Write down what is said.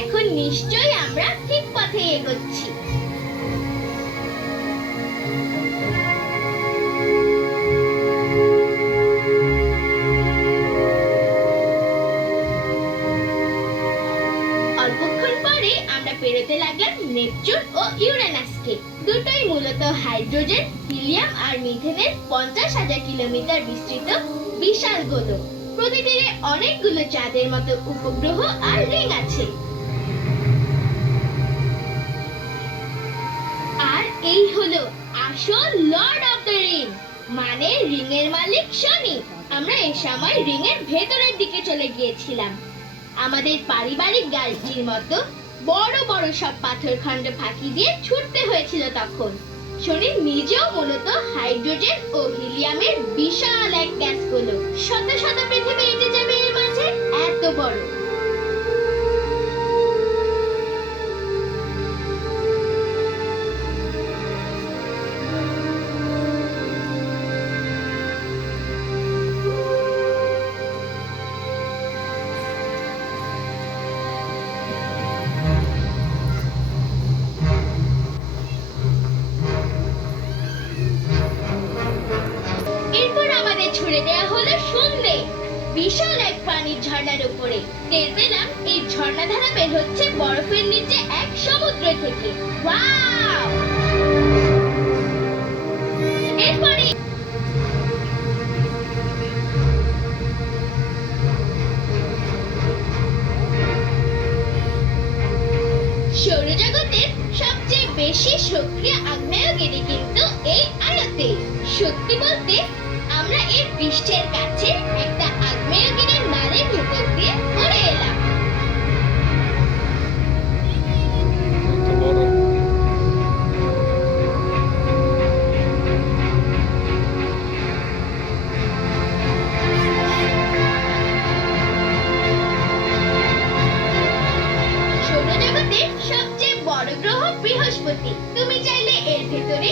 এখন নিশ্চয়ই আমরা ঠিক পথে এগোচ্ছি। অল্পক্ষণ পরে আমরা পেরোতে লাগলাম নেপচুন ও ইউরেনাসকে। দুটোই মূলত হাইড্রোজেন, হিলিয়াম আর মিথেনের 50,000 কিলোমিটার বিস্তৃত বিশাল গোলক। প্রতিটিতে অনেকগুলো চাঁদের মতো উপগ্রহ আর রিং আছে। আর এই হলো আসল লর্ড অফ দ্য রিং, মানে রিং এর মালিক শনি। আমরা এই সময় রিং এর ভেতরের দিকে চলে গিয়েছিলাম। আমাদের পারিবারিক গাড়িটির মতো বড় বড় সব পাথর খণ্ড ফাঁকি দিয়ে ছুটতে হয়েছিল তখন। শনি নিজেও মূলত হাইড্রোজেন ও হিলিয়ামের বিশাল এক গ্যাস গোলক। শত শত পৃথিবী এঁটে যাবে এর মাঝে, এত বড়। এরপর আমাদের ছুড়ে দেওয়া হলো শূন্যে, বিশাল এক পানির ঝর্ণার উপরে। টের পেলাম এই ঝর্ণাধারা বের হচ্ছে বরফের নিচে এক সমুদ্র থেকে। ওয়াও! এরপরে সৌরজগতের সবচেয়ে বেশি সক্রিয় আগ্নেয়গিরি কিন্তু এই আয়তে। সত্যি বলতে আমরা এর পৃষ্ঠের কাছে একটা আগ্নেয়গিরির নালের ভেতর দিয়ে উড়ে এলাম। সৌরজগতের সবচেয়ে বড় গ্রহ বৃহস্পতি। তুমি চাইলে এর ভেতরে